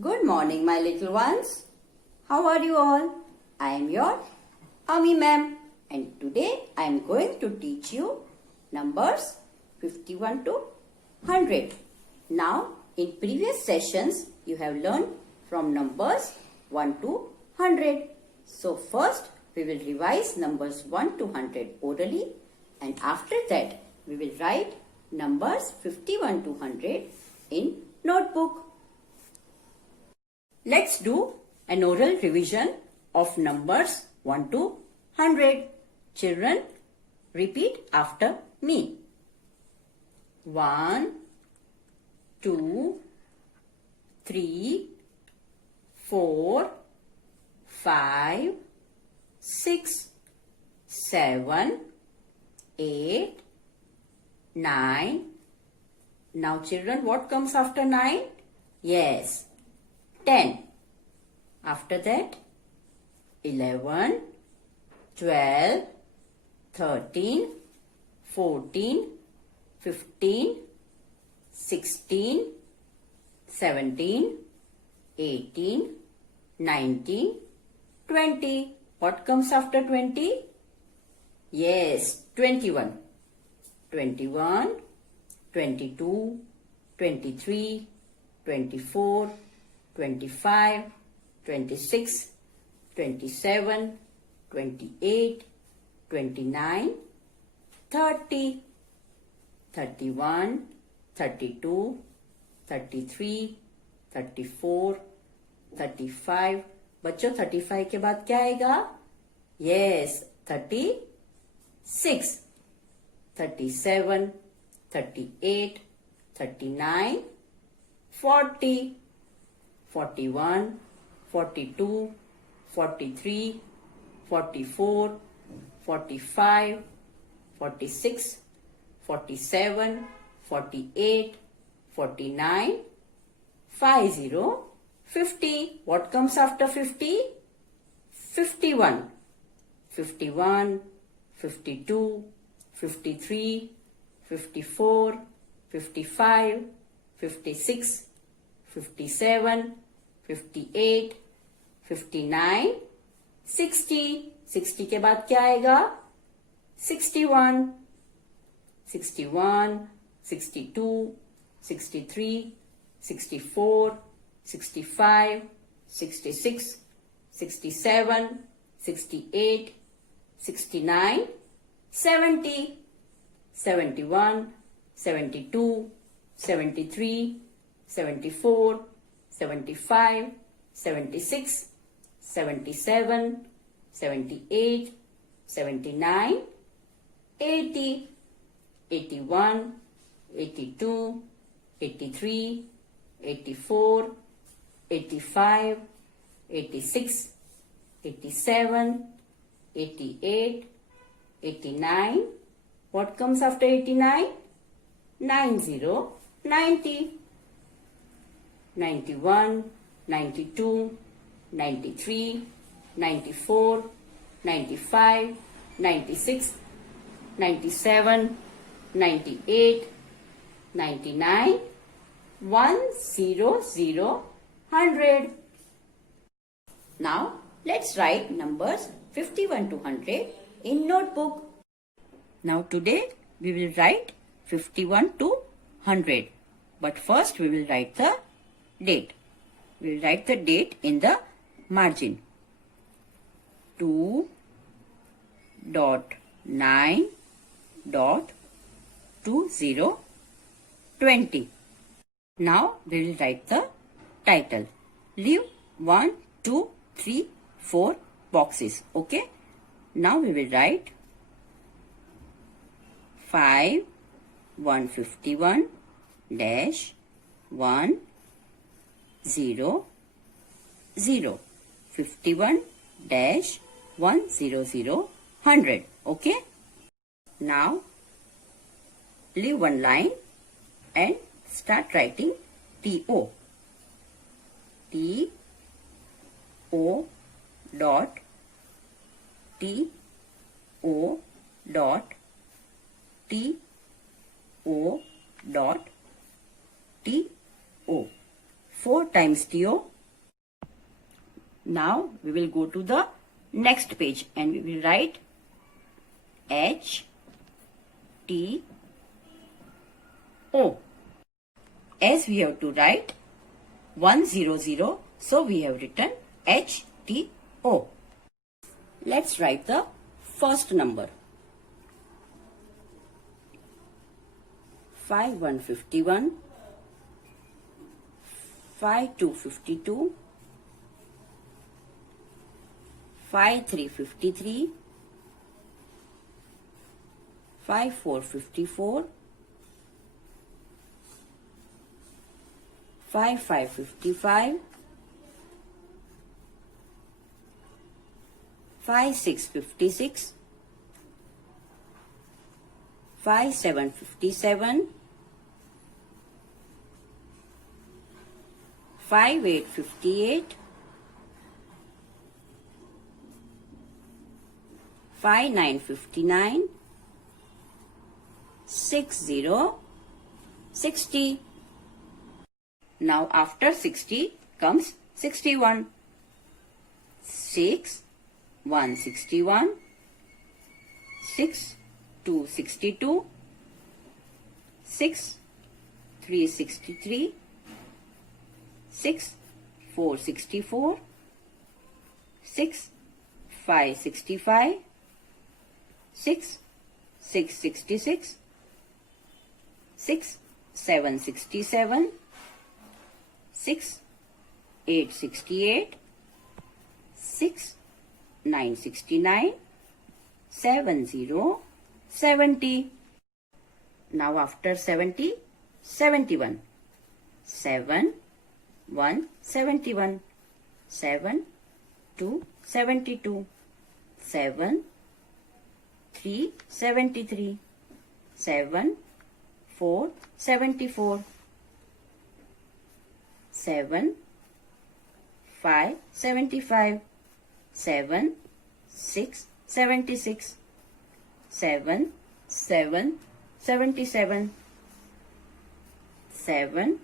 Good morning, my little ones. How are you all? I am your Ami ma'am, and today I am going to teach you numbers 51 to 100. Now, in previous sessions, you have learned from numbers 1 to 100. So, first we will revise numbers 1 to 100 orally, and after that we will write numbers 51 to 100 in notebook. Let's do an oral revision of numbers 1 to 100. Children, repeat after me. 1, 2, 3, 4, 5, 6, 7, 8, 9. Now children, what comes after 9? Yes, 10. After that, 11, 12, 13, 14, 15, 16, 17, 18, 19, 20. What comes after 20? Yes, 21. 21, 22, 23, 24, 25, 26, 27, 28, 29, 30, 31, 32, 33, 34, 35. बच्चों 35 के बाद क्या आएगा? Yes, 36, 37, 38, 39, 40, 41, 42, 43, 44, 45, 46, 47, 48, 49, 50, 50. What comes after 50? 51, 51, 52, 53, 54, 55, 56, 57, 58, 59, 60. 60 के बाद क्या आएगा? 61, 61, 62, 63, 64, 65, 66, 67, 68, 69, 70, 71, 72, 73, 74, 75, 76, 77, 78, 79, 80, 81, 82, 83, 84, 85, 86, 87, 88, 89. What comes after 89? 90, 90, 91, 92, 93, 94, 95, 96, 97, 98, 99, 100, 100. Now, let's write numbers 51 to 100 in notebook. Now, today we will write 51 to 100. But first we will write the date. We will write the date in the margin. 2.9.2020. Now we will write the title. Leave 1, 2, 3, 4 boxes. Okay. Now we will write 151 dash 1 0 0 51 dash 100 100. Okay. Now leave one line and start writing TO. TO dot TO dot TO dot TO 4 times TO. Now we will go to the next page and we will write H T O. As we have to write 100, so we have written H T O. Let's write the first number. 5 1 51, 5 2 52, 5 3 53, 5 4 54, 5 5 55, 5 6 56, 5 7 57, 5 8 58, 5 9 59, 6 0 60. Now after 60 comes 61. 6 1 61, 6 2 62, 6 3 63, 6 4 64, 6 5 65, 6 6 66, 6 7 67, 6 8 68, 6 9 69, 70 70. Now after 70, 71. 7 1 71, 7 2 72, 7 3 73, 7 4 74, 7 5 75, 7 6 76, 7 7 77, 7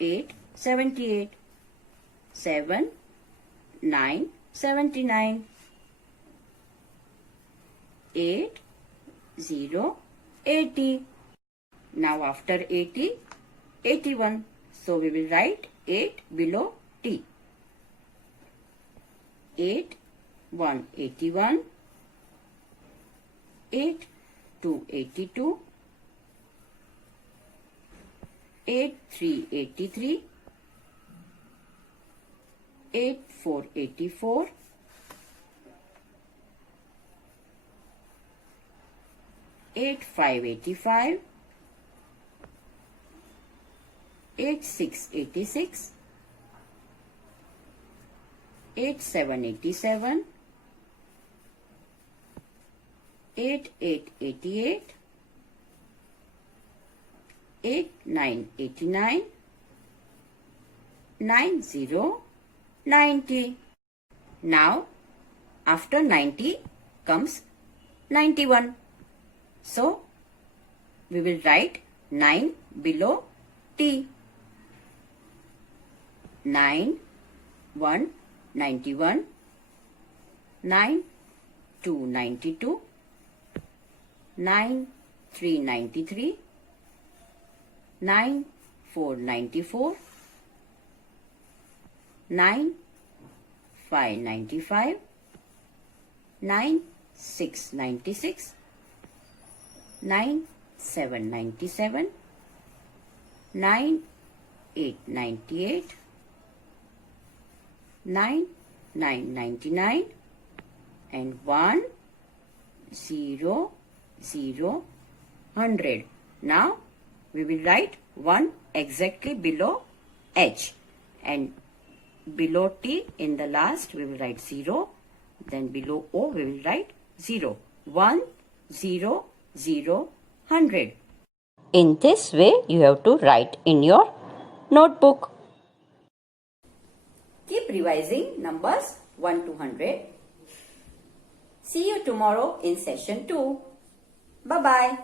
8 78, 7 9 79, 8 0 80. Now after 80, 81. So we will write 8 below T. 8 1 81, 8 2 82, 8 3 83, 8 4 84, 8 5 85, 8 6 86, 8 7 87, 8 8 88, 8 9 89, 9 0 90. Now after 90 comes 91. So we will write 9 below T. 9 1 91, 9 2 92, 9 3 93, 9 4 94, 9 5 95, 9 6 96, 9 7 97, 9 8 98, 9 9 99, and 1 0 0 100. Now we will write 1 exactly below H, and below T in the last we will write 0. Then below O we will write 0. 1 0 0 100. In this way you have to write in your notebook. Keep revising numbers 1 to 100. See you tomorrow in session 2. Bye-bye.